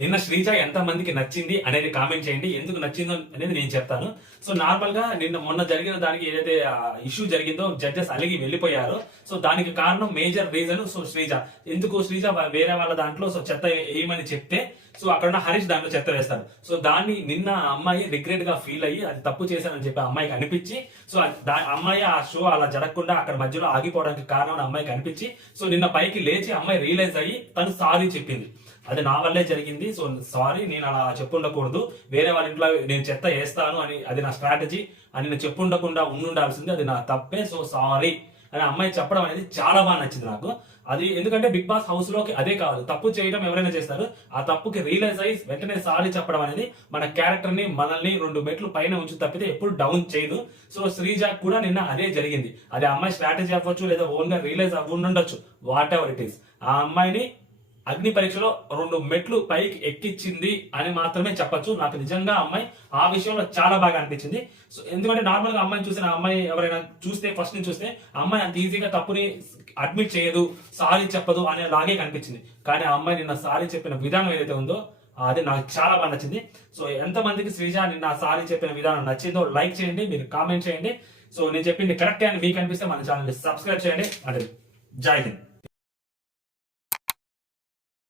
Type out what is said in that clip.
నిన్న శ్రీజ ఎంత మందికి నచ్చింది అనేది కామెంట్ చేయండి. ఎందుకు నచ్చిందో అనేది నేను చెప్తాను. సో నార్మల్ గా మొన్న జరిగిన దానికి ఏదైతే ఇష్యూ జరిగిందో జడ్జెస్ అలిగి వెళ్ళిపోయారో, సో దానికి కారణం మేజర్ రీజన్ సో శ్రీజ. ఎందుకు శ్రీజ వేరే వాళ్ళ దాంట్లో సో చెత్త వేయమని చెప్తే సో అక్కడ హరీష్ దాంట్లో చెత్త వేస్తారు. సో దాన్ని నిన్న అమ్మాయి రిగ్రెట్ గా ఫీల్ అయ్యి అది తప్పు చేశానని చెప్పి అమ్మాయికి అనిపించి, సో అమ్మాయి ఆ షో అలా జరగకుండా అక్కడ మధ్యలో ఆగిపోవడానికి కారణం అమ్మాయికి అనిపించి, సో నిన్న పైకి లేచి అమ్మాయి రియలైజ్ అయ్యి తను సారీ చెప్పింది. అది నా వల్లే జరిగింది, సో సారీ, నేను అలా చెప్పుండకూడదు, వేరే వాళ్ళ ఇంట్లో నేను చెత్త వేస్తాను అని అది నా స్ట్రాటజీ అని నేను చెప్పుండకుండా ఉండాల్సింది, అది నా తప్పే, సో సారీ అని అమ్మాయి చెప్పడం అనేది చాలా బాగా నచ్చింది నాకు. అది ఎందుకంటే బిగ్ బాస్ హౌస్ లోకి అదే కాదు, తప్పు చేయడం ఎవరైనా చేస్తారు, ఆ తప్పుకి రియలైజ్ అయ్యి వెంటనే సారీ చెప్పడం అనేది మన క్యారెక్టర్ ని మనల్ని 2 మెట్లు పైన ఉంచి తప్పితే ఎప్పుడు డౌన్ చేయదు. సో శ్రీజ కూడా నిన్న అదే జరిగింది. అది అమ్మాయి స్ట్రాటజీ అవ్వచ్చు, లేదా ఓన్ గా రియలైజ్ అవ్వుండొచ్చు, వాట్ ఎవర్ ఇట్ ఈస్. ఆ అమ్మాయిని అగ్ని పరీక్షలో 2 మెట్లు పైకి ఎక్కించింది అని మాత్రమే చెప్పొచ్చు. నాకు నిజంగా అమ్మాయి ఆ విషయంలో చాలా బాగా అనిపించింది. సో ఎందుకంటే నార్మల్ గా అమ్మాయిని చూసిన అమ్మాయి ఎవరైనా చూస్తే ఫస్ట్ నుంచి చూస్తే అమ్మాయి అంత ఈజీగా తప్పుని అడ్మిట్ చేయదు, సారీ చెప్పదు అనే లాగే కనిపించింది. కానీ ఆ అమ్మాయి నిన్న సారీ చెప్పిన విధానం ఏదైతే ఉందో అది నాకు చాలా బాగా నచ్చింది. సో ఎంతమందికి శ్రీజ నిన్న సారీ చెప్పిన విధానం నచ్చిందో లైక్ చేయండి, మీరు కామెంట్ చేయండి. సో నేను చెప్పింది కరెక్టే అని మీకు అనిపిస్తే మన ఛానల్ సబ్స్క్రైబ్ చేయండి. అంటే జై హింద్.